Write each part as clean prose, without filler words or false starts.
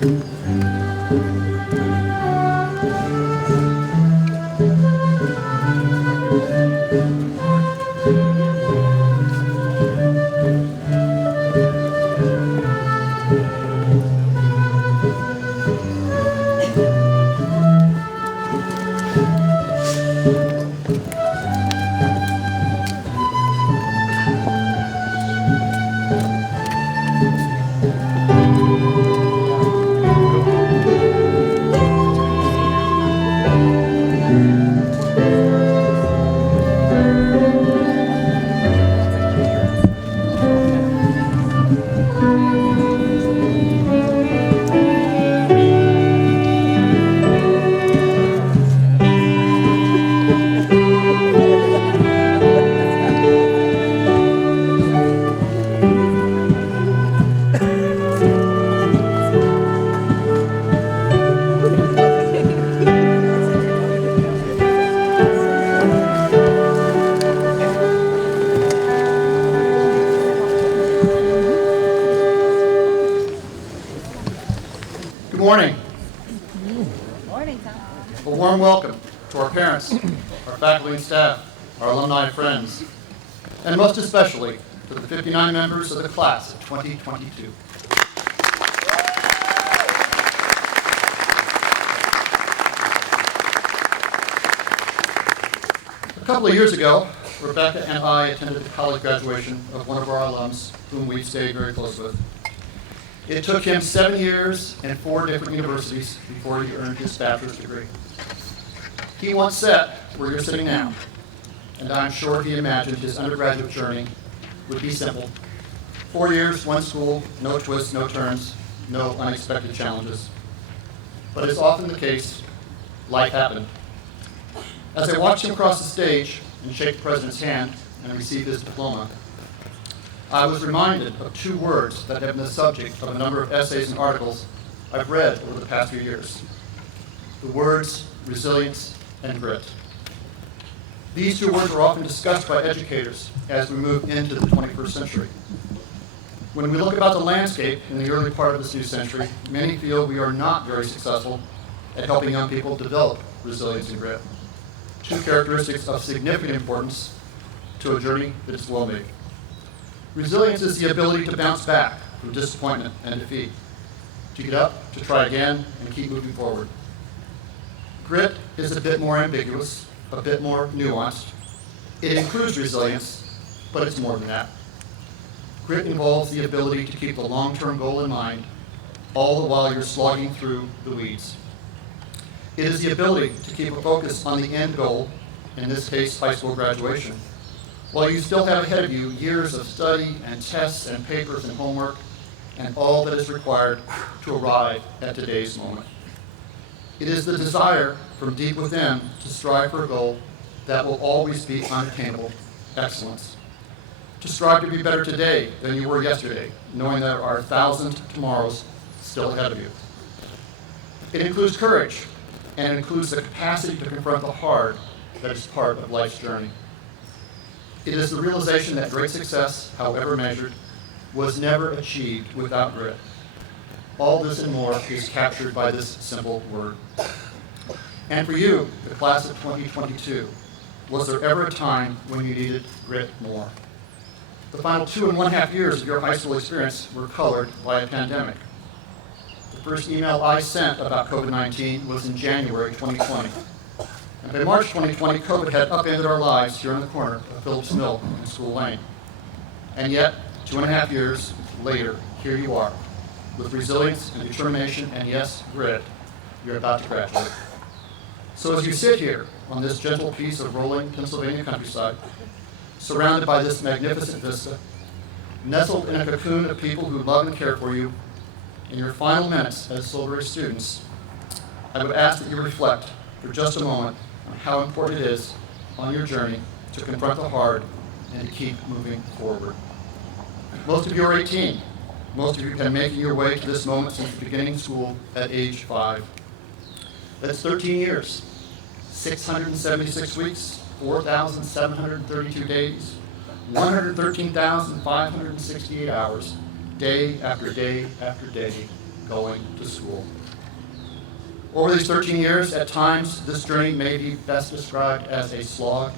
Good morning. Morning, Tom. A warm welcome to our parents, our faculty and staff, our alumni and friends, and most especially to the 59 members of the class of 2022. A couple of years ago, Rebecca and I attended the college graduation of one of our alums whom we stayed very close with. It took him 7 years and 4 different universities before he earned his bachelor's degree. He once sat where you're sitting now, and I'm sure he imagined his undergraduate journey would be simple. 4 years, one school, no twists, no turns, no unexpected challenges. But as often the case, life happened. As I watched him cross the stage and shake the president's hand and receive his diploma, I was reminded of 2 words that have been the subject of a number of essays and articles I've read over the past few years. The words resilience and grit. These 2 words are often discussed by educators as we move into the 21st century. When we look about the landscape in the early part of this new century, many feel we are not very successful at helping young people develop resilience and grit. 2 characteristics of significant importance to a journey that is well made. Resilience is the ability to bounce back from disappointment and defeat, to get up, to try again, and keep moving forward. Grit is a bit more ambiguous, a bit more nuanced. It includes resilience, but it's more than that. Grit involves the ability to keep the long-term goal in mind, all the while you're slogging through the weeds. It is the ability to keep a focus on the end goal, in this case, high school graduation, while you still have ahead of you years of study and tests and papers and homework and all that is required to arrive at today's moment. It is the desire from deep within to strive for a goal that will always be unattainable, excellence. To strive to be better today than you were yesterday, knowing there are 1,000 tomorrows still ahead of you. It includes courage, and it includes the capacity to confront the hard that is part of life's journey. It is the realization that great success, however measured, was never achieved without grit. All this and more is captured by this simple word. And for you, the class of 2022, was there ever a time when you needed grit more? The final 2.5 years of your high school experience were colored by a pandemic. The first email I sent about COVID-19 was in January 2020. And by March 2020, COVID had upended our lives here in the corner of Phillips Mill and School Lane. And yet, 2.5 years later, here you are, with resilience and determination and, yes, grit, you're about to graduate. So as you sit here on this gentle piece of rolling Pennsylvania countryside, surrounded by this magnificent vista, nestled in a cocoon of people who love and care for you, in your final minutes as Silbury students, I would ask that you reflect for just a moment on how important it is on your journey to confront the hard and to keep moving forward. Most of you are 18. Most of you have been making your way to this moment since beginning school at age 5. That's 13 years, 676 weeks, 4,732 days, 113,568 hours, day after day after day, going to school. Over these 13 years, at times, this journey may be best described as a slog,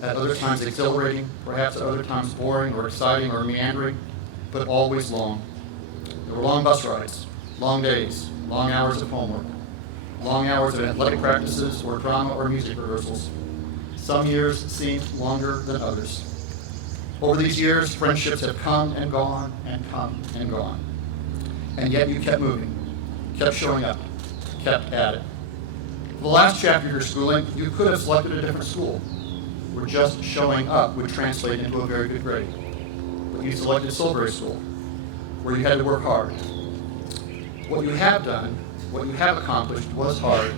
at other times exhilarating, perhaps at other times boring or exciting or meandering, but always long. There were long bus rides, long days, long hours of homework, long hours of athletic practices or drama or music rehearsals. Some years seemed longer than others. Over these years, friendships have come and gone and come and gone. And yet you kept moving, kept showing up, kept at it. For the last chapter of your schooling, you could have selected a different school, where just showing up would translate into a very good grade. But you selected Silbury School, where you had to work hard. What you have done, what you have accomplished was hard,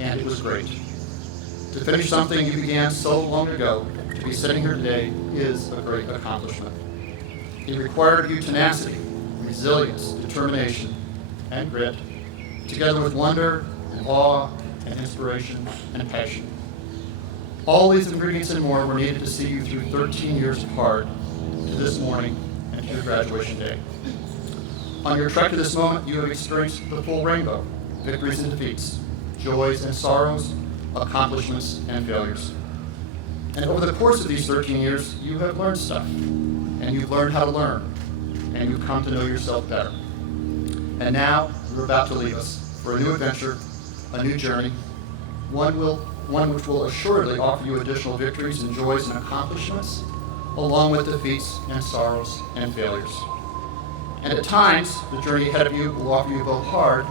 and it was great. To finish something you began so long ago, to be sitting here today, is a great accomplishment. It required you tenacity, resilience, determination, and grit, together with wonder and awe and inspiration and passion. All these ingredients and more were needed to see you through 13 years of hard to this morning and to your graduation day. On your trek to this moment, you have experienced the full rainbow, victories and defeats, joys and sorrows, accomplishments and failures. And over the course of these 13 years, you have learned stuff, and you've learned how to learn, and you've come to know yourself better. And now, you're about to leave us for a new adventure, a new journey, one which will assuredly offer you additional victories and joys and accomplishments, along with defeats and sorrows and failures. And at times, the journey ahead of you will offer you both hard,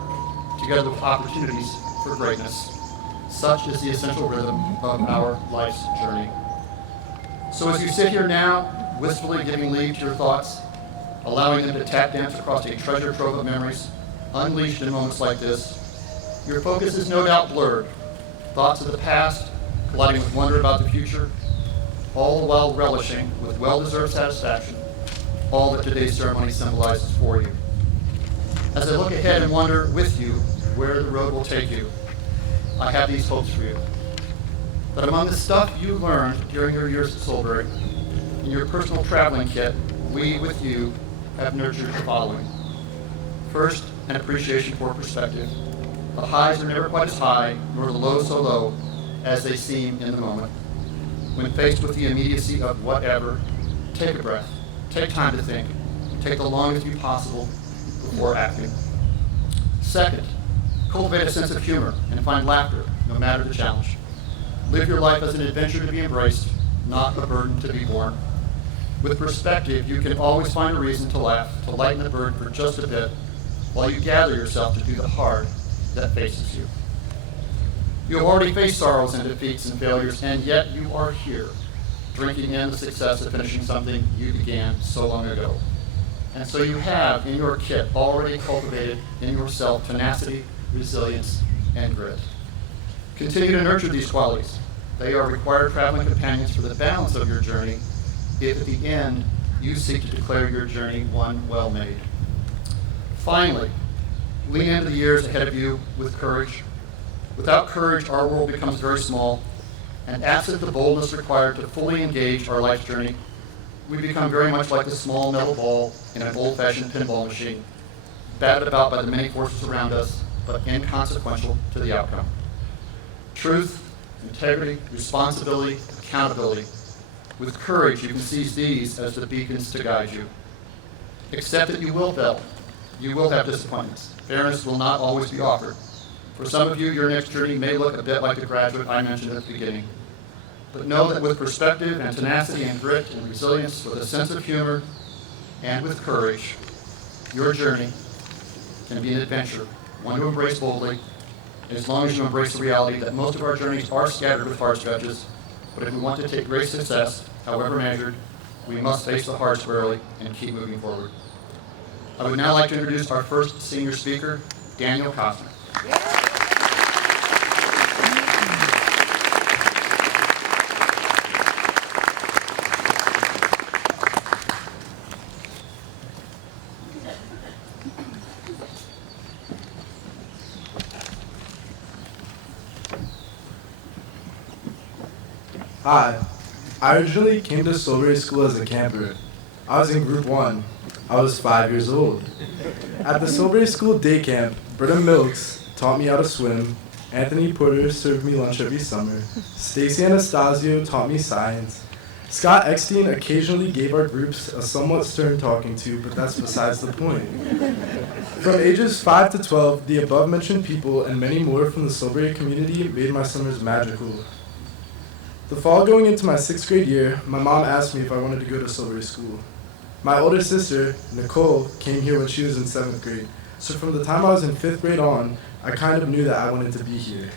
together with opportunities for greatness. Such is the essential rhythm of our life's journey. So as you sit here now, wistfully giving leave to your thoughts, allowing them to tap dance across a treasure trove of memories, unleashed in moments like this, your focus is no doubt blurred. Thoughts of the past colliding with wonder about the future, all the while relishing with well-deserved satisfaction all that today's ceremony symbolizes for you. As I look ahead and wonder with you where the road will take you, I have these hopes for you. That among the stuff you learned during your years at Silbury, in your personal traveling kit, we with you have nurtured the following. First, an appreciation for perspective. The highs are never quite as high, nor the lows so low as they seem in the moment. When faced with the immediacy of whatever, take a breath, take time to think, take the longest view possible before acting. Second, cultivate a sense of humor and find laughter, no matter the challenge. Live your life as an adventure to be embraced, not a burden to be borne. With perspective, you can always find a reason to laugh, to lighten the burden for just a bit, while you gather yourself to do the hard that faces you. You have already faced sorrows and defeats and failures, and yet you are here, drinking in the success of finishing something you began so long ago. And so you have in your kit already cultivated in yourself tenacity, resilience, and grit. Continue to nurture these qualities. They are required traveling companions for the balance of your journey, if at the end you seek to declare your journey one well made. Finally, lean into the years ahead of you with courage. Without courage, our world becomes very small, and absent the boldness required to fully engage our life's journey, we become very much like the small metal ball in an old-fashioned pinball machine, batted about by the many forces around us, but inconsequential to the outcome. Truth, integrity, responsibility, accountability. With courage, you can seize these as the beacons to guide you. Accept that you will fail. You will have disappointments. Fairness will not always be offered. For some of you, your next journey may look a bit like the graduate I mentioned at the beginning. But know that with perspective and tenacity and grit and resilience, with a sense of humor and with courage, your journey can be an adventure, one to embrace boldly, as long as you embrace the reality that most of our journeys are scattered with hard stretches. But if we want to take great success, however measured, we must face the hard squarely and keep moving forward. I would now like to introduce our first senior speaker, Daniel Costner. Hi, I originally came to Silbury School as a camper. I was in group 1. I was 5 years old. At the Silbury School day camp, Britta Milks taught me how to swim, Anthony Porter served me lunch every summer, Stacy Anastasio taught me science, Scott Eckstein occasionally gave our groups a somewhat stern talking to, but that's besides the point. From ages 5 to 12, the above-mentioned people and many more from the Silbury community made my summers magical. The fall going into my 6th grade year, my mom asked me if I wanted to go to Silbury School. My older sister, Nicole, came here when she was in 7th grade, so from the time I was in 5th grade on, I kind of knew that I wanted to be here.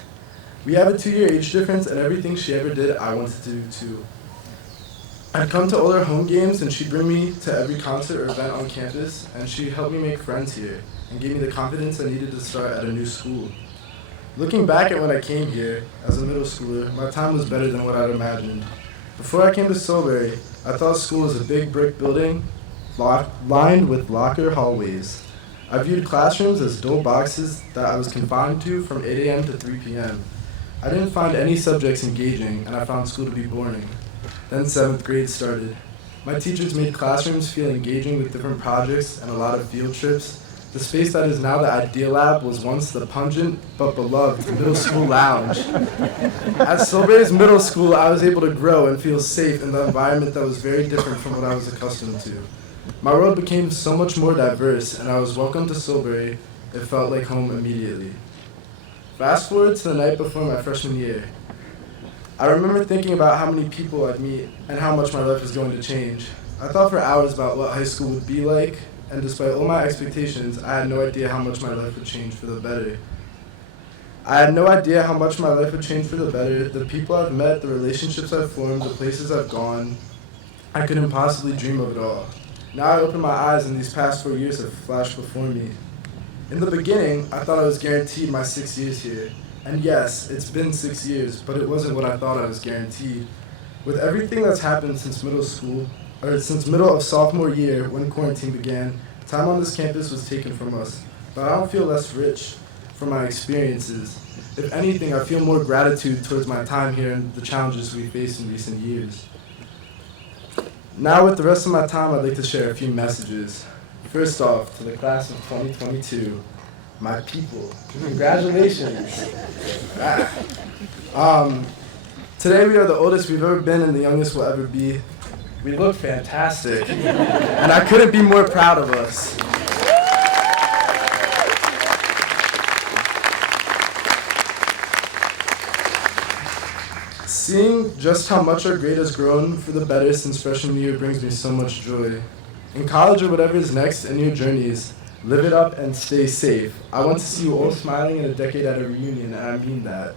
We have a 2-year age difference, and everything she ever did, I wanted to do too. I'd come to all her home games, and she'd bring me to every concert or event on campus, and she helped me make friends here, and gave me the confidence I needed to start at a new school. Looking back at when I came here, as a middle schooler, my time was better than what I'd imagined. Before I came to Silbury, I thought school was a big brick building, lined with locker hallways. I viewed classrooms as dull boxes that I was confined to from 8 a.m. to 3 p.m. I didn't find any subjects engaging, and I found school to be boring. Then 7th grade started. My teachers made classrooms feel engaging with different projects and a lot of field trips. The space that is now the Idea Lab was once the pungent but beloved middle school lounge. At Silbury's middle school, I was able to grow and feel safe in the environment that was very different from what I was accustomed to. My world became so much more diverse, and I was welcomed to Silbury. It felt like home immediately. Fast forward to the night before my freshman year. I remember thinking about how many people I'd meet and how much my life was going to change. I thought for hours about what high school would be like, and despite all my expectations, I had no idea how much my life would change for the better. I had no idea how much my life would change for the better. The people I've met, the relationships I've formed, the places I've gone, I couldn't possibly dream of it all. Now I open my eyes and these past 4 years have flashed before me. In the beginning, I thought I was guaranteed my 6 years here. And yes, it's been 6 years, but it wasn't what I thought I was guaranteed. With everything that's happened since middle of sophomore year when quarantine began, time on this campus was taken from us. But I don't feel less rich from my experiences. If anything, I feel more gratitude towards my time here and the challenges we faced in recent years. Now with the rest of my time, I'd like to share a few messages. First off, to the class of 2022, my people, congratulations. Today we are the oldest we've ever been and the youngest we'll ever be. We look fantastic, and I couldn't be more proud of us. Seeing just how much our grade has grown for the better since freshman year brings me so much joy. In college or whatever is next in your journeys, live it up and stay safe. I want to see you all smiling in a decade at a reunion, and I mean that.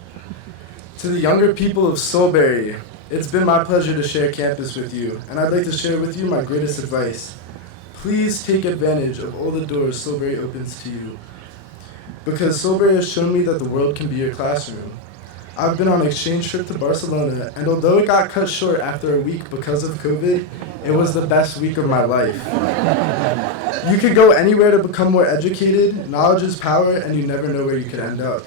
To the younger people of Silbury, it's been my pleasure to share campus with you, and I'd like to share with you my greatest advice. Please take advantage of all the doors Silbury opens to you, because Silbury has shown me that the world can be your classroom. I've been on an exchange trip to Barcelona, and although it got cut short after a week because of COVID, it was the best week of my life. You could go anywhere to become more educated, knowledge is power, and you never know where you could end up.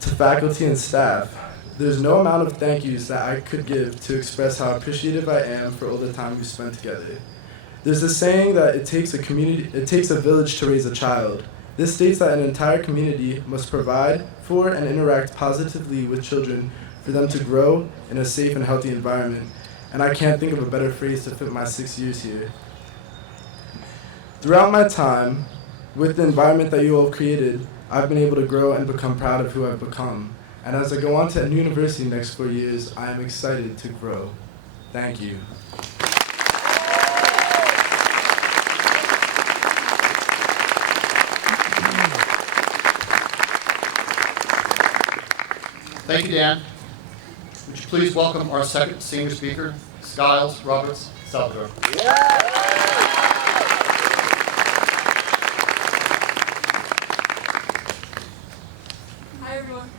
To faculty and staff, there's no amount of thank yous that I could give to express how appreciative I am for all the time we spent together. There's a saying that it takes a village to raise a child. This states that an entire community must provide for and interact positively with children for them to grow in a safe and healthy environment. And I can't think of a better phrase to fit my 6 years here. Throughout my time, with the environment that you all created, I've been able to grow and become proud of who I've become. And as I go on to a new university next 4 years, I am excited to grow. Thank you. Thank you, Dan. Would you please welcome our second senior speaker, Skiles Roberts Salvador. Hi, everyone.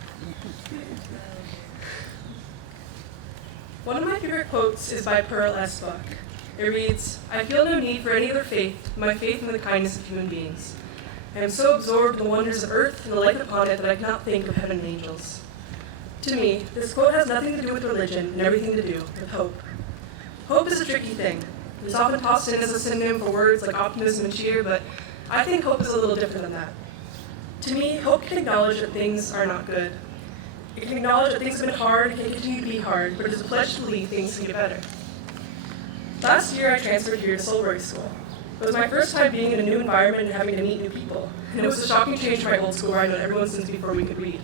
One of my favorite quotes is by Pearl S. Buck. It reads, "I feel no need for any other faith, my faith in the kindness of human beings. I am so absorbed in the wonders of earth and the life upon it that I cannot think of heaven and angels." To me, this quote has nothing to do with religion and everything to do with hope. Hope is a tricky thing. It's often tossed in as a synonym for words like optimism and cheer, but I think hope is a little different than that. To me, hope can acknowledge that things are not good. It can acknowledge that things have been hard and can continue to be hard, but it is a pledge to believe things can get better. Last year, I transferred here to Solbury School. It was my first time being in a new environment and having to meet new people, and it was a shocking change from my old school where I known everyone since before we could read.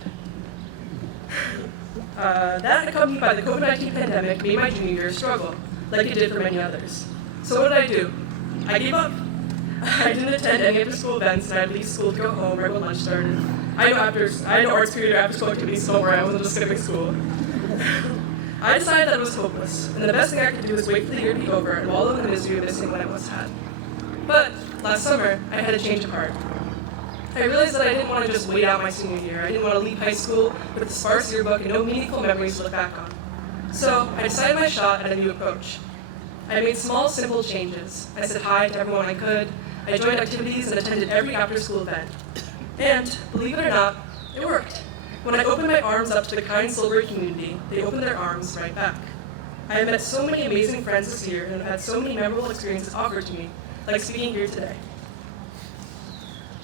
That, accompanied by the COVID-19 pandemic, made my junior year a struggle, like it did for many others. So what did I do? I gave up. I didn't attend any of the school events, and I'd leave school to go home right when lunch started. I had no arts period or after school activities somewhere. I wasn't just skipping school. I decided that it was hopeless, and the best thing I could do was wait for the year to be over and wallow in the misery of missing what I once had. But last summer, I had a change of heart. I realized that I didn't want to just wait out my senior year. I didn't want to leave high school with a sparse yearbook and no meaningful memories to look back on. So I decided my shot at a new approach. I made small, simple changes. I said hi to everyone I could. I joined activities and attended every after-school event. And, believe it or not, it worked. When I opened my arms up to the kind Solbury community, they opened their arms right back. I have met so many amazing friends this year and have had so many memorable experiences offered to me, like speaking here today.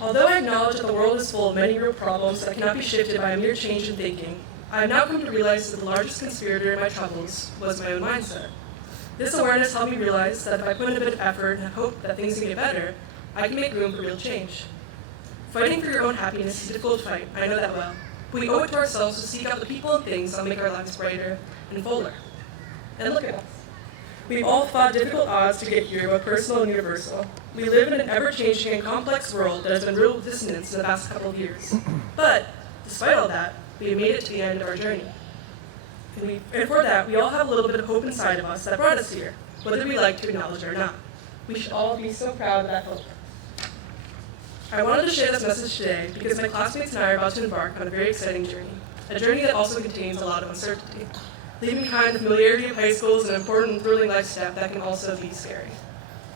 Although I acknowledge that the world is full of many real problems that cannot be shifted by a mere change in thinking, I have now come to realize that the largest conspirator in my troubles was my own mindset. This awareness helped me realize that if I put in a bit of effort and hope that things can get better, I can make room for real change. Fighting for your own happiness is a difficult fight, I know that well. We owe it to ourselves to seek out the people and things that will make our lives brighter and fuller. And look at us. We've all fought difficult odds to get here, both personal and universal. We live in an ever-changing and complex world that has been riddled with dissonance in the past couple of years. But, despite all that, we have made it to the end of our journey. And for that, we all have a little bit of hope inside of us that brought us here, whether we like to acknowledge it or not. We should all be so proud of that hope. I wanted to share this message today because my classmates and I are about to embark on a very exciting a journey that also contains a lot of uncertainty. Leaving behind the familiarity of high school is an important and thrilling life step that can also be scary.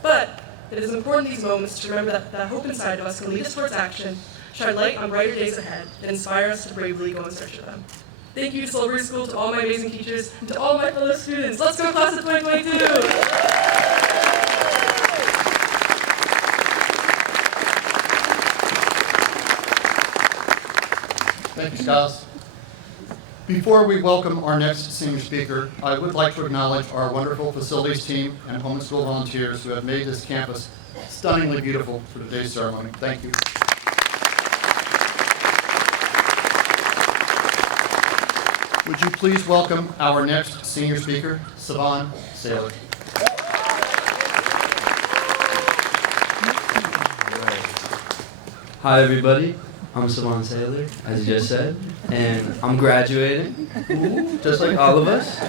But it is important in these moments to remember that hope inside of us can lead us towards action, shine light on brighter days ahead, and inspire us to bravely go in search of them. Thank you to Solbury School, to all my amazing teachers, and to all my fellow students. Let's go, class of 2022! Thank you, Stas. Before we welcome our next senior speaker, I would like to acknowledge our wonderful facilities team and home school volunteers who have made this campus stunningly beautiful for today's ceremony. Thank you. Would you please welcome our next senior speaker, Savan Saylor. Hi everybody, I'm Savan Saylor, as you just said, and I'm graduating, just like all of us.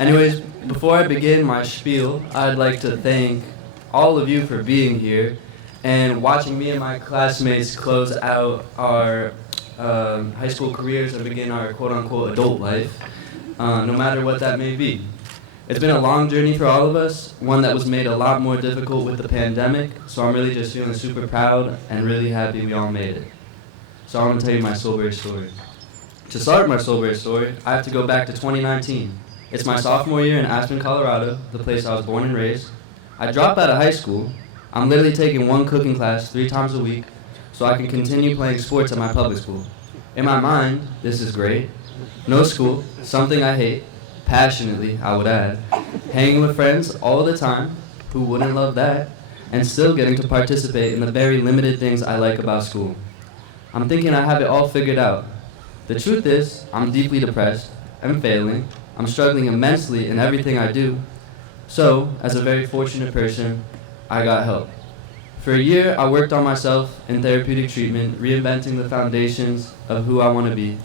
Anyways, before I begin my spiel, I'd like to thank all of you for being here and watching me and my classmates close out our high school careers and begin our quote-unquote adult life, no matter what that may be. It's been a long journey for all of us, one that was made a lot more difficult with the pandemic, so I'm really just feeling super proud and really happy we all made it. So I'm going to tell you my Solbury story. To start my Solbury story, I have to go back to 2019. It's my sophomore year in Aspen, Colorado, the place I was born and raised. I dropped out of high school. I'm literally taking one cooking class 3 times a week so I can continue playing sports at my public school. In my mind, this is great. No school, something I hate. Passionately, I would add, hanging with friends all the time, who wouldn't love that, and still getting to participate in the very limited things I like about school. I'm thinking I have it all figured out. The truth is, I'm deeply depressed, I'm failing, I'm struggling immensely in everything I do. So, as a very fortunate person, I got help. For a year, I worked on myself in therapeutic treatment, reinventing the foundations of who I want to be.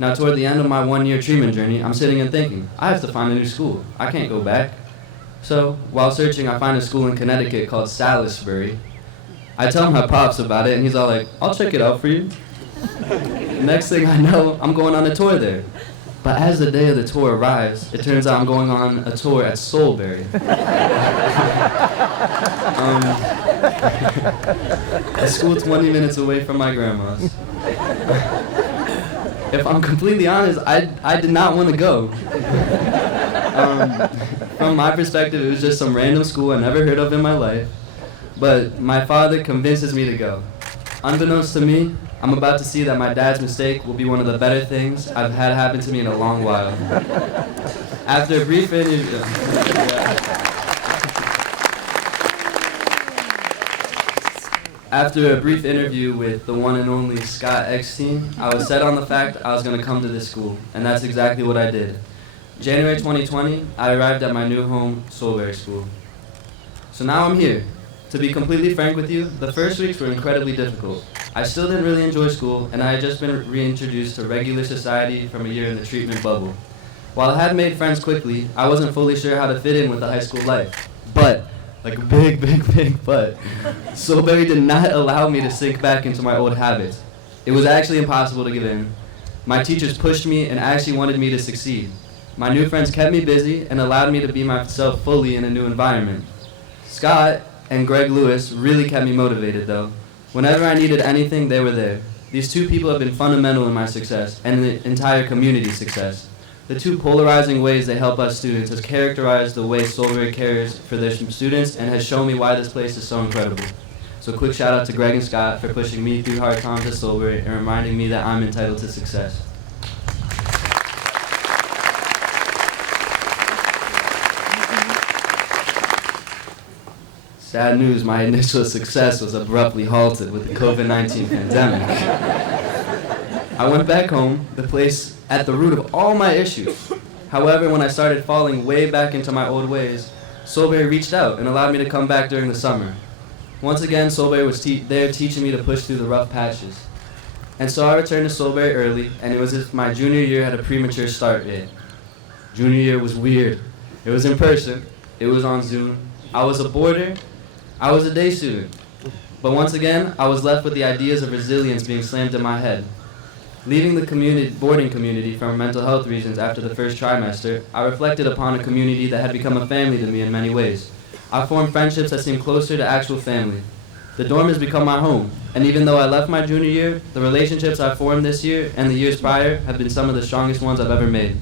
Now, toward the end of my 1-year treatment journey, I'm sitting and thinking, I have to find a new school. I can't go back. So, while searching, I find a school in Connecticut called Salisbury. I tell my pops about it, and he's all like, I'll check it out for you. Next thing I know, I'm going on a tour there. But as the day of the tour arrives, it turns out I'm going on a tour at Solbury. A school 20 minutes away from my grandma's. If I'm completely honest, I did not want to go. From my perspective, it was just some random school I never heard of in my life. But my father convinces me to go. Unbeknownst to me, I'm about to see that my dad's mistake will be one of the better things I've had happen to me in a long while. After a brief interview... After a brief interview with the one and only Scott Eckstein, I was set on the fact I was going to come to this school, and that's exactly what I did. January 2020, I arrived at my new home, Soulberry School. So now I'm here. To be completely frank with you, the first weeks were incredibly difficult. I still didn't really enjoy school, and I had just been reintroduced to regular society from a year in the treatment bubble. While I had made friends quickly, I wasn't fully sure how to fit in with the high school life. But, like a big but, Soulberry did not allow me to sink back into my old habits. It was actually impossible to give in. My teachers pushed me and actually wanted me to succeed. My new friends kept me busy and allowed me to be myself fully in a new environment. Scott and Greg Lewis really kept me motivated though. Whenever I needed anything, they were there. These two people have been fundamental in my success and the entire community's success. The two polarizing ways they help us students has characterized the way Soulberry cares for their students and has shown me why this place is so incredible. So quick shout out to Greg and Scott for pushing me through hard times at Soulberry and reminding me that I'm entitled to success. Sad news, my initial success was abruptly halted with the COVID-19 pandemic. I went back home, the place at the root of all my issues. However, when I started falling way back into my old ways, Soulberry reached out and allowed me to come back during the summer. Once again, Soulberry was there teaching me to push through the rough patches. And so I returned to Soulberry early, and it was as if my junior year had a premature start date. Junior year was weird. It was in person. It was on Zoom. I was a boarder. I was a day student. But once again, I was left with the ideas of resilience being slammed in my head. Leaving the boarding community for mental health reasons after the first trimester, I reflected upon a community that had become a family to me in many ways. I formed friendships that seemed closer to actual family. The dorm has become my home, and even though I left my junior year, the relationships I formed this year and the years prior have been some of the strongest ones I've ever made.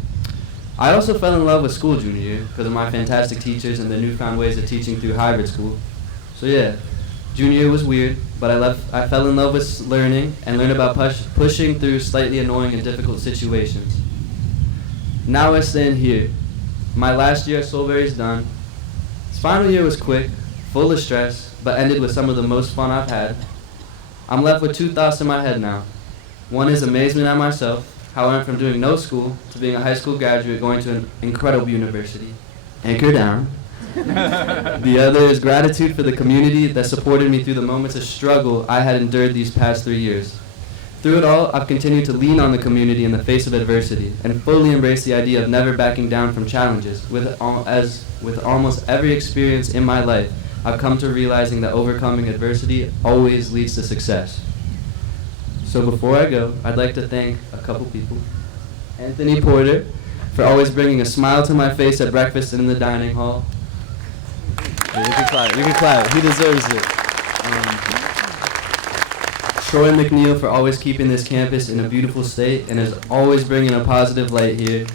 I also fell in love with school junior year because of my fantastic teachers and the newfound ways of teaching through hybrid school. So yeah, junior year was weird, but I fell in love with learning and learned about pushing through slightly annoying and difficult situations. Now I stand here. My last year at Soulberry is done. This final year was quick, full of stress, but ended with some of the most fun I've had. I'm left with two thoughts in my head now. One is amazement at myself, how I went from doing no school to being a high school graduate going to an incredible university. Anchor down. The other is gratitude for the community that supported me through the moments of struggle I had endured these past 3 years. Through it all, I've continued to lean on the community in the face of adversity and fully embrace the idea of never backing down from challenges. As with almost every experience in my life, I've come to realizing that overcoming adversity always leads to success. So before I go, I'd like to thank a couple people. Anthony Porter for always bringing a smile to my face at breakfast and in the dining hall. Yeah, you can clap. He deserves it. Troy McNeil for always keeping this campus in a beautiful state and is always bringing a positive light here.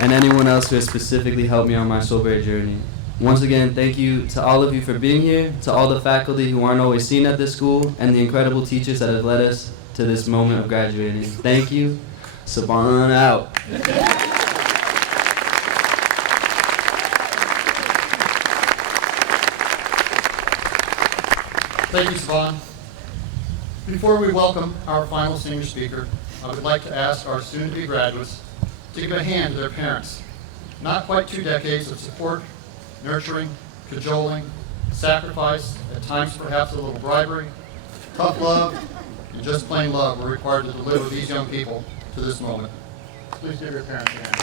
And anyone else who has specifically helped me on my Soulberry journey. Once again, thank you to all of you for being here, to all the faculty who aren't always seen at this school, and the incredible teachers that have led us to this moment of graduating. Thank you. Saban out. Thank you, Saban. Before we welcome our final senior speaker, I would like to ask our soon-to-be graduates to give a hand to their parents. Not quite 2 decades of support, nurturing, cajoling, sacrifice, at times perhaps a little bribery, tough love, and just plain love were required to deliver these young people to this moment. Please give your parents a hand.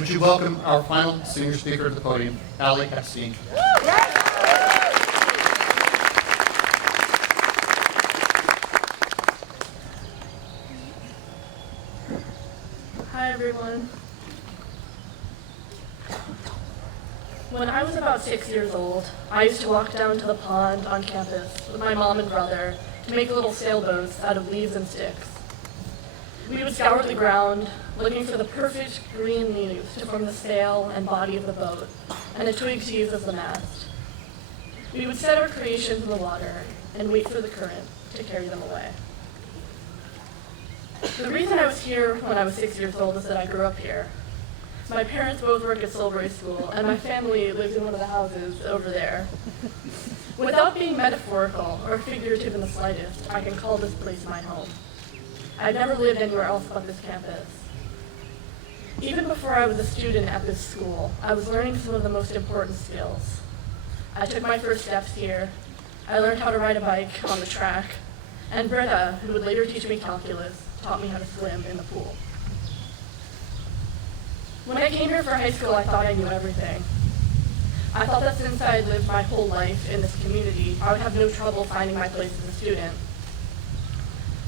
Would you welcome our final senior speaker to the podium, Allie Epstein. Hi everyone. When I was about 6 years old, I used to walk down to the pond on campus with my mom and brother to make little sailboats out of leaves and sticks. We would scour the ground, looking for the perfect green leaves to form the sail and body of the boat, and a twig to use as the mast. We would set our creations in the water and wait for the current to carry them away. The reason I was here when I was 6 years old is that I grew up here. My parents both work at Silbury School, and my family lives in one of the houses over there. Without being metaphorical or figurative in the slightest, I can call this place my home. I've never lived anywhere else but this campus. Even before I was a student at this school, I was learning some of the most important skills. I took my first steps here. I learned how to ride a bike on the track, and Britta, who would later teach me calculus, taught me how to swim in the pool. When I came here for high school, I thought I knew everything. I thought that since I had lived my whole life in this community, I would have no trouble finding my place as a student.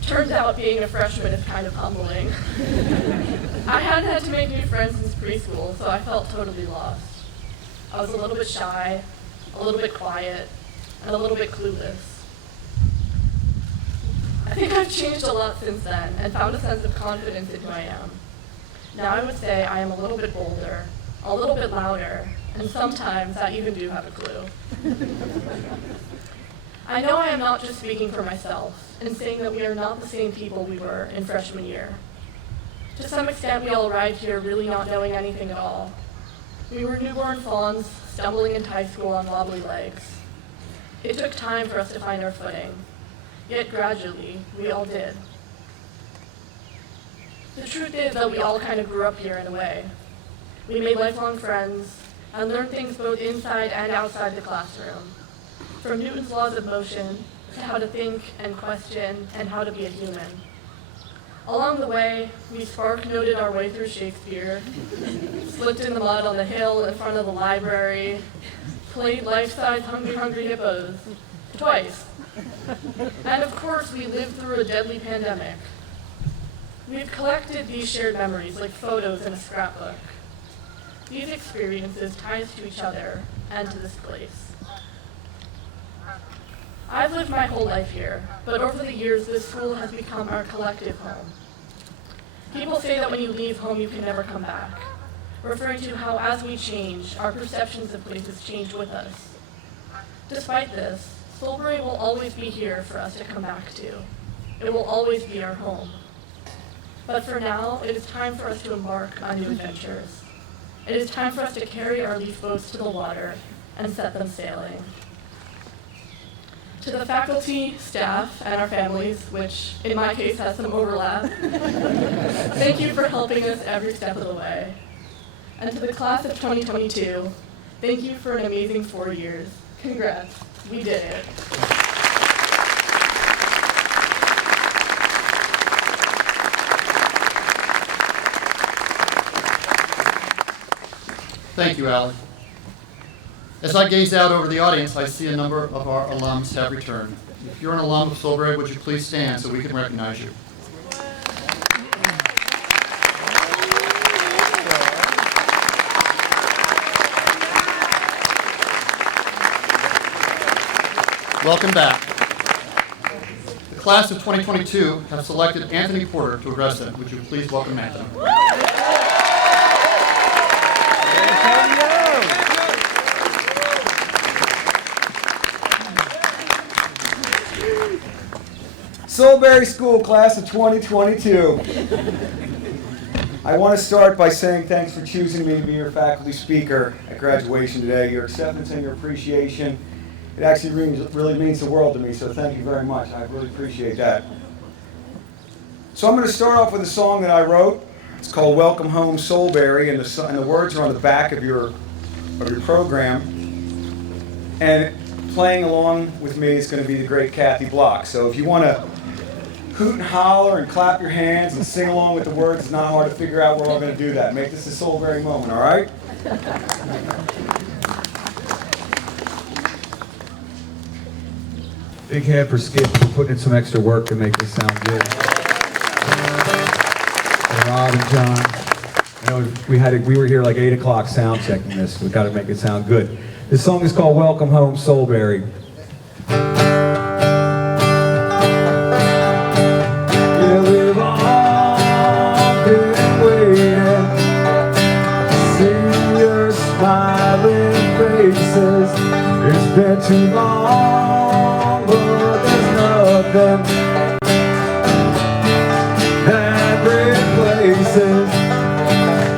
Turns out being a freshman is kind of humbling. I hadn't had to make new friends since preschool, so I felt totally lost. I was a little bit shy, a little bit quiet, and a little bit clueless. I think I've changed a lot since then and found a sense of confidence in who I am. Now I would say I am a little bit bolder, a little bit louder, and sometimes I even do have a clue. I know I am not just speaking for myself and saying that we are not the same people we were in freshman year. To some extent, we all arrived here really not knowing anything at all. We were newborn fawns stumbling into high school on wobbly legs. It took time for us to find our footing, yet gradually, we all did. The truth is that we all kind of grew up here in a way. We made lifelong friends and learned things both inside and outside the classroom, from Newton's laws of motion to how to think and question and how to be a human. Along the way, we spark-noted our way through Shakespeare, slipped in the mud on the hill in front of the library, played life-size Hungry Hungry Hippos, twice. And of course, we lived through a deadly pandemic. We've collected these shared memories like photos in a scrapbook. These experiences tie us to each other and to this place. I've lived my whole life here, but over the years, this school has become our collective home. People say that when you leave home, you can never come back, referring to how as we change, our perceptions of places change with us. Despite this, Silbury will always be here for us to come back to. It will always be our home. But for now, it is time for us to embark on new adventures. It is time for us to carry our leaf boats to the water and set them sailing. To the faculty, staff, and our families, which in my case has some overlap, thank you for helping us every step of the way. And to the class of 2022, thank you for an amazing 4 years. Congrats, we did it. Thank you, Allie. As I gaze out over the audience, I see a number of our alums have returned. If you're an alum of Silbury, would you please stand so we can recognize you? Welcome back. The class of 2022 have selected Anthony Porter to address them. Would you please welcome Anthony? Silbury School Class of 2022. I want to start by saying thanks for choosing me to be your faculty speaker at graduation today. Your acceptance and your appreciation, it actually really means the world to me, so thank you very much. I really appreciate that. So I'm going to start off with a song that I wrote. It's called Welcome Home Silbury, and the words are on the back of your program. And playing along with me is going to be the great Kathy Block. So if you want to hoot and holler and clap your hands and sing along with the words, it's not hard to figure out we're all going to do that. Make this a Silbury moment, all right? Big hand for Skip for putting in some extra work to make this sound good. And Rob and John, and know we were here like 8 o'clock sound checking this. We got to make it sound good. This song is called Welcome Home, Soulberry. Yeah, we've all been waiting to see your smiling faces. It's been too long, but there's nothing that replaces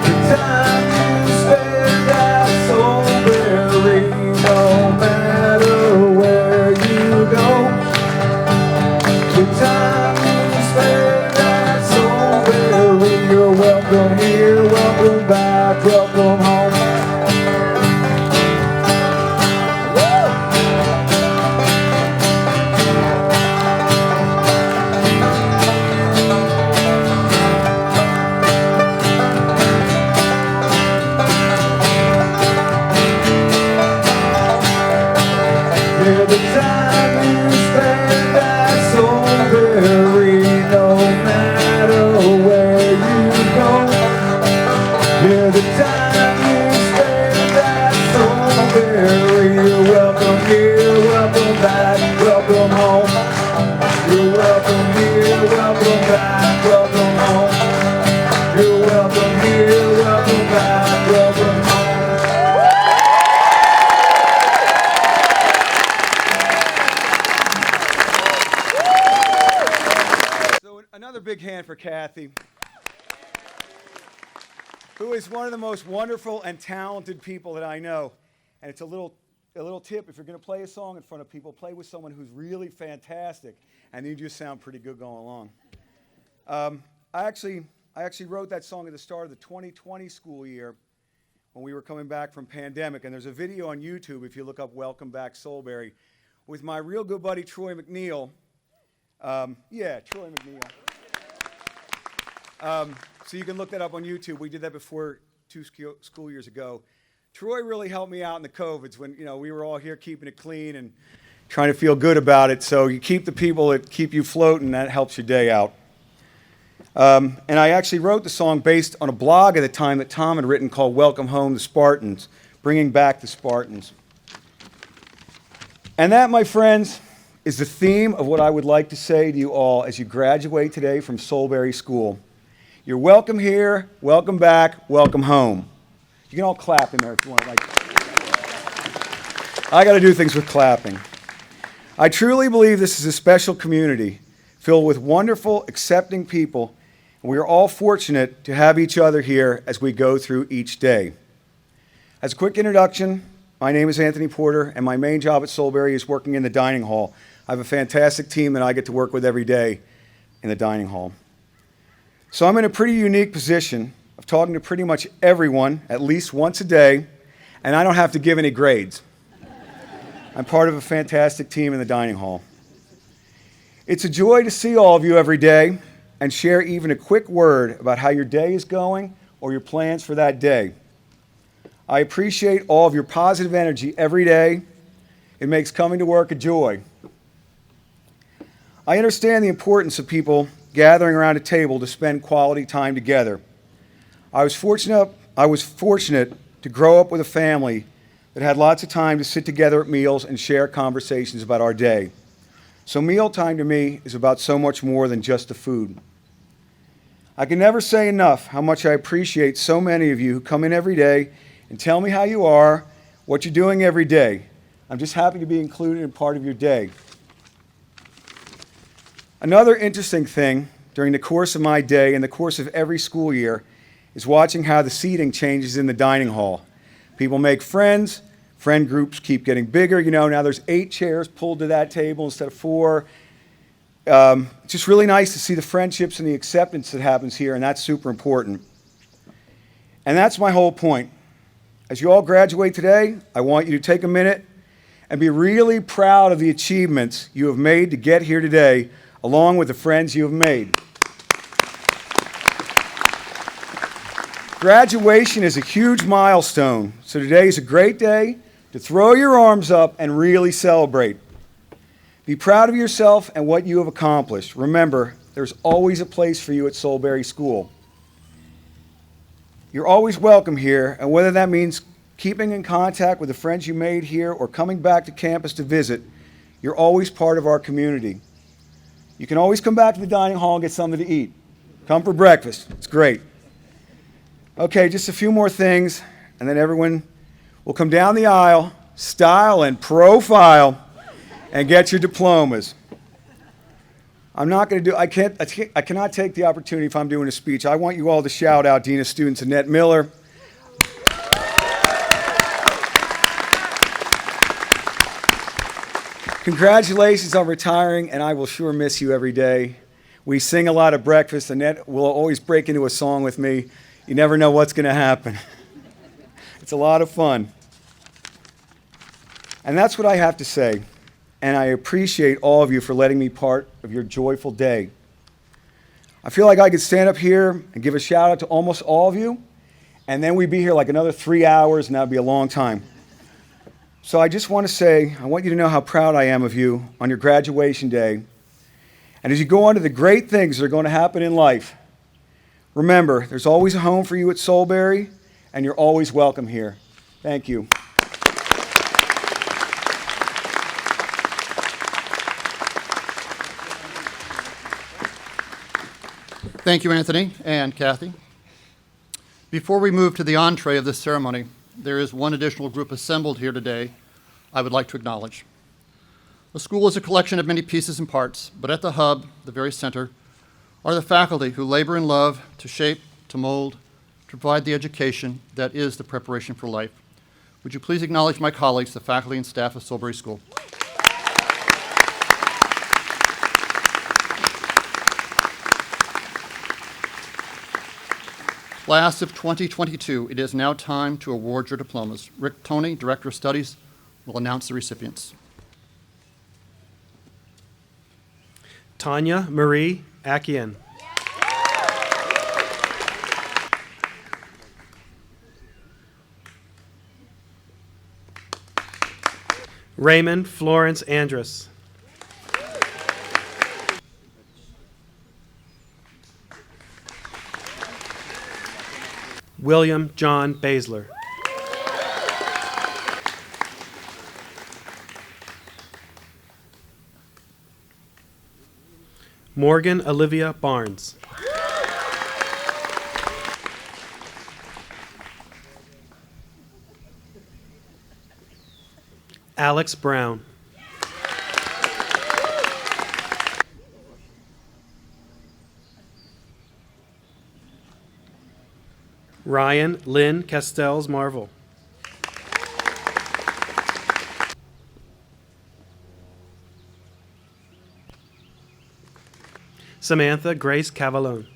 the time you spend at Soulberry. No matter where you go, the time you spend at Soulberry. You're welcome here, welcome back, welcome home. Yeah, the time you spend at Soulberry, no matter where you go. Yeah, the time you spend at Soulberry, you're welcome here, welcome back, welcome home. You're welcome here, welcome back, welcome home. You're welcome here, welcome back, welcome home. Another big hand for Kathy, who is one of the most wonderful and talented people that I know. And it's a little tip: if you're going to play a song in front of people, play with someone who's really fantastic, and you just sound pretty good going along. I actually wrote that song at the start of the 2020 school year when we were coming back from pandemic, and there's a video on YouTube if you look up "Welcome Back Soulberry" with my real good buddy Troy McNeil. Troy McNeil. So you can look that up on YouTube. We did that before 2 school years ago. Troy really helped me out in the COVIDs when we were all here keeping it clean and trying to feel good about it. So you keep the people that keep you floating, that helps your day out. And I actually wrote the song based on a blog at the time that Tom had written called "Welcome Home, the Spartans," bringing back the Spartans. And that, my friends, is the theme of what I would like to say to you all as you graduate today from Soulberry School. You're welcome here, welcome back, welcome home. You can all clap in there if you want. I got to do things with clapping. I truly believe this is a special community filled with wonderful, accepting people, and we are all fortunate to have each other here as we go through each day. As a quick introduction, my name is Anthony Porter, and my main job at Soulberry is working in the dining hall. I have a fantastic team that I get to work with every day in the dining hall. So I'm in a pretty unique position of talking to pretty much everyone at least once a day, and I don't have to give any grades. I'm part of a fantastic team in the dining hall. It's a joy to see all of you every day and share even a quick word about how your day is going or your plans for that day. I appreciate all of your positive energy every day. It makes coming to work a joy. I understand the importance of people gathering around a table to spend quality time together. I was fortunate to grow up with a family that had lots of time to sit together at meals and share conversations about our day. So mealtime to me is about so much more than just the food. I can never say enough how much I appreciate so many of you who come in every day and tell me how you are, what you're doing every day. I'm just happy to be included in part of your day. Another interesting thing during the course of my day and the course of every school year is watching how the seating changes in the dining hall. People make friends, friend groups keep getting bigger. Now there's 8 chairs pulled to that table instead of 4. It's just really nice to see the friendships and the acceptance that happens here, and that's super important. And that's my whole point. As you all graduate today, I want you to take a minute and be really proud of the achievements you have made to get here today, along with the friends you have made. Graduation is a huge milestone, so today is a great day to throw your arms up and really celebrate. Be proud of yourself and what you have accomplished. Remember, there's always a place for you at Soulberry School. You're always welcome here, and whether that means keeping in contact with the friends you made here or coming back to campus to visit, you're always part of our community. You can always come back to the dining hall and get something to eat. Come for breakfast. It's great. Okay, just a few more things, and then everyone will come down the aisle, style and profile, and get your diplomas. I'm not going to do, I cannot take the opportunity if I'm doing a speech. I want you all to shout out Dean of Students Annette Miller. Congratulations on retiring, and I will sure miss you every day. We sing a lot at breakfast. Annette will always break into a song with me. You never know what's going to happen. It's a lot of fun. And that's what I have to say. And I appreciate all of you for letting me part of your joyful day. I feel like I could stand up here and give a shout out to almost all of you, and then we'd be here like another 3 hours, and that would be a long time. So I just want to say, I want you to know how proud I am of you on your graduation day. And as you go on to the great things that are going to happen in life, remember, there's always a home for you at Soulberry, and you're always welcome here. Thank you. Thank you, Anthony and Kathy. Before we move to the entree of this ceremony, there is one additional group assembled here today I would like to acknowledge. The school is a collection of many pieces and parts, but at the hub, the very center, are the faculty who labor in love to shape, to mold, to provide the education that is the preparation for life. Would you please acknowledge my colleagues, the faculty and staff of Soulberry School. Class of 2022, it is now time to award your diplomas. Rick Toney, Director of Studies, will announce the recipients. Tanya Marie Akian. Raymond Florence Andrus. William John Baszler. Morgan Olivia Barnes. Alex Brown. Ryan Lynn Castells Marvel. Samantha Grace Cavallone.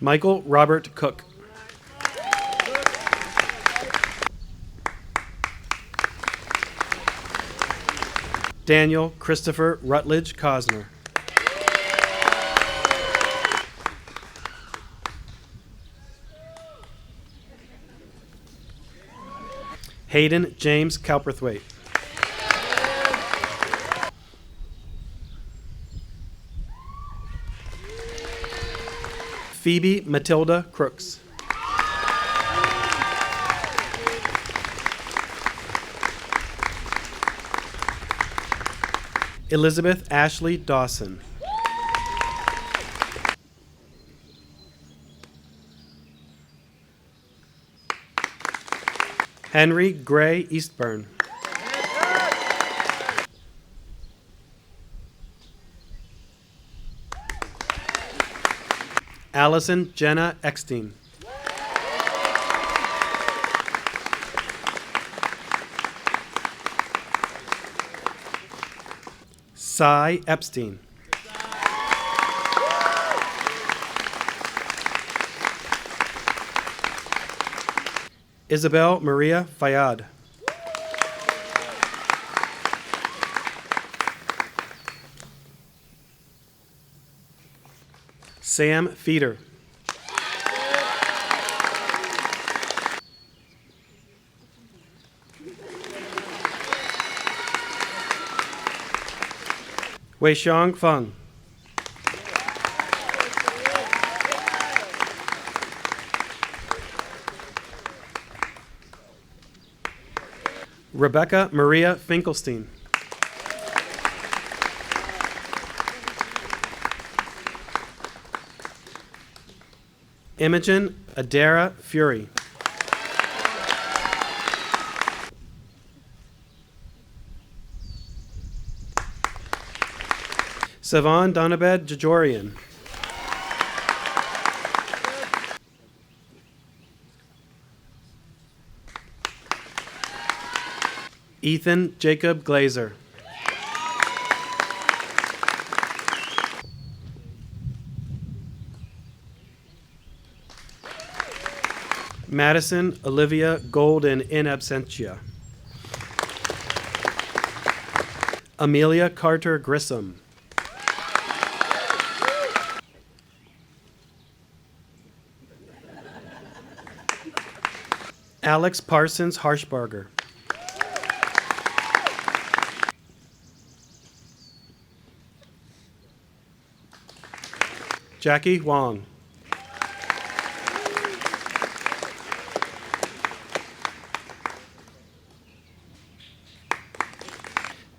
Michael Robert Cook. Daniel Christopher Rutledge Cosner. Hayden James Calperthwaite. Phoebe Matilda Crooks. Elizabeth Ashley Dawson. Henry Gray Eastburn. Allison Jenna Eckstein. Cy Epstein. Isabel Maria Fayad. Sam Feeder. Wei Xiang Feng. Rebecca Maria Finkelstein. Imogen Adara Fury. Savan Donabed Jajorian. Ethan Jacob Glazer. Madison Olivia Golden in absentia. Amelia Carter Grissom. Alex Parsons Harshbarger. Jackie Wong.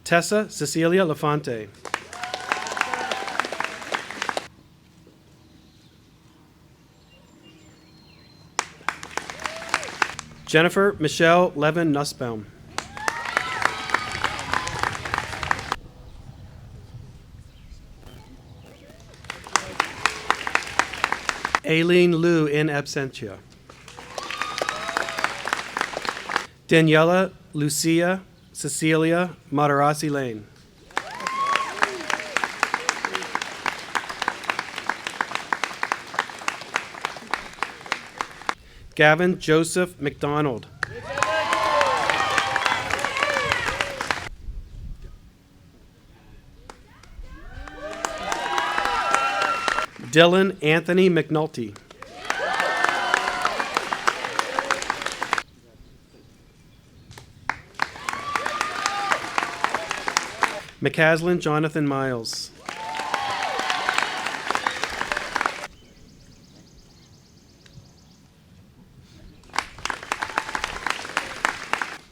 Tessa Cecilia Lafante. Jennifer Michelle Levin Nussbaum. Aileen Liu in absentia. Daniela Lucia Cecilia Matarasi Lane. Gavin Joseph McDonald. Dylan Anthony McNulty. McCaslin Jonathan Miles.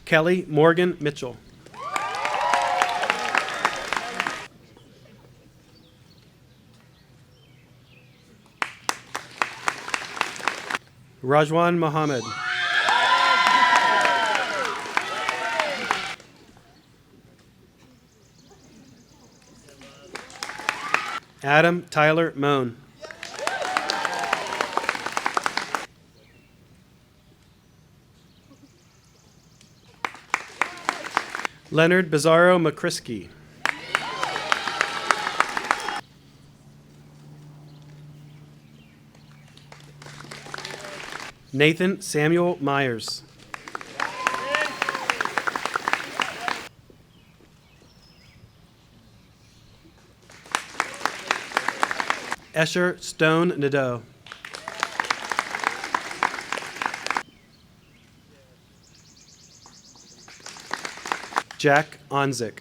Kelly Morgan Mitchell. Rajwan Mohammed. Adam Tyler Moan. Leonard Bizarro McCrisky. Nathan Samuel Myers. Escher Stone Nadeau. Jack Onzik.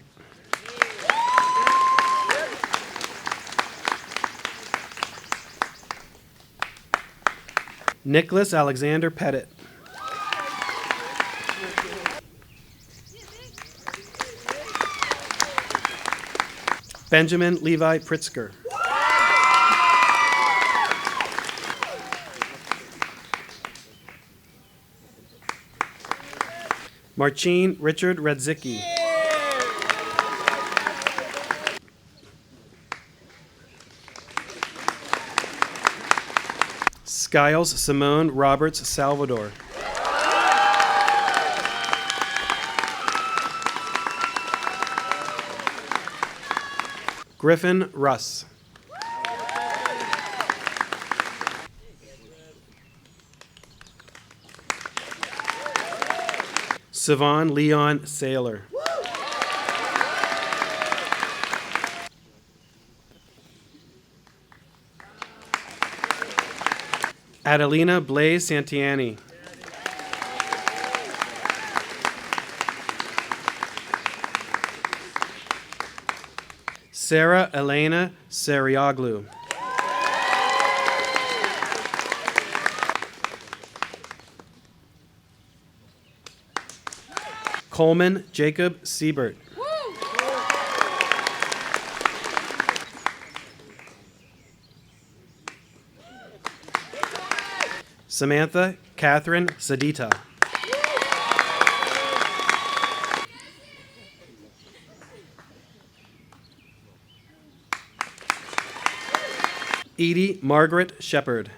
Nicholas Alexander Pettit. Benjamin Levi Pritzker. Marcin Richard Radzicki. Skiles Simone Roberts Salvador. Griffin Russ. Savon Leon Saylor. Adelina Blaze Santiani. Sarah Elena Sarioglu. Coleman Jacob Siebert. Samantha Catherine Sadita. Edie Margaret Shepard.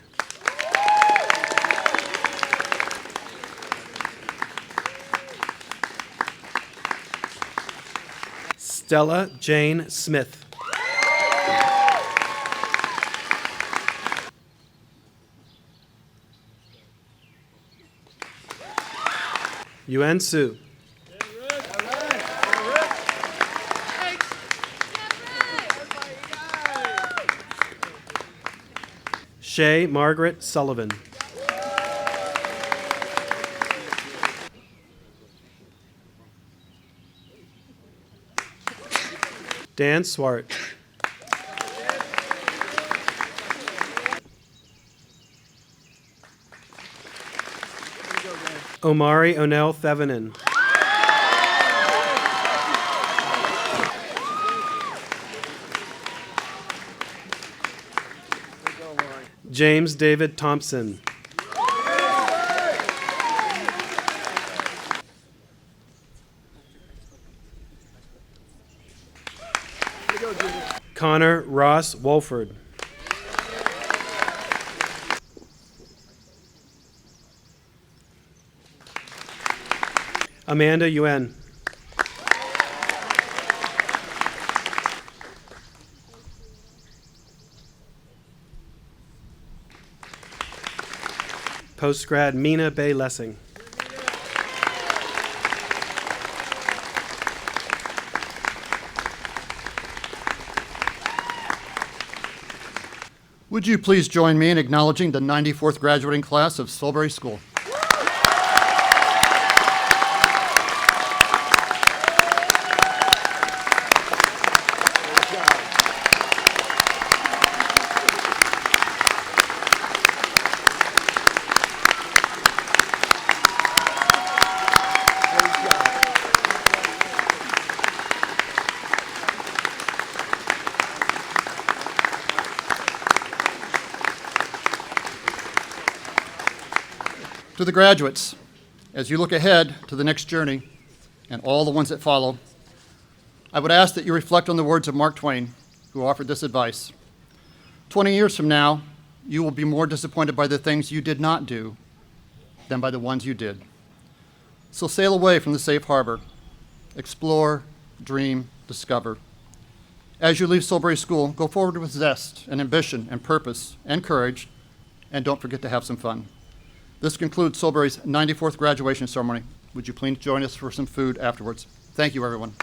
Stella Jane Smith. Yuen Su. Shay Margaret Sullivan. Dan Swart. Omari O'Neill Thevenin. James David Thompson. Connor Ross Wolford. Amanda Yuen. Postgrad Mina Bay Lessing. Would you please join me in acknowledging the 94th graduating class of Solebury School? To the graduates, as you look ahead to the next journey and all the ones that follow, I would ask that you reflect on the words of Mark Twain, who offered this advice. 20 years from now, you will be more disappointed by the things you did not do than by the ones you did. So sail away from the safe harbor. Explore, dream, discover. As you leave Solebury School, go forward with zest and ambition and purpose and courage, and don't forget to have some fun. This concludes Solebury's 94th graduation ceremony. Would you please join us for some food afterwards? Thank you, everyone.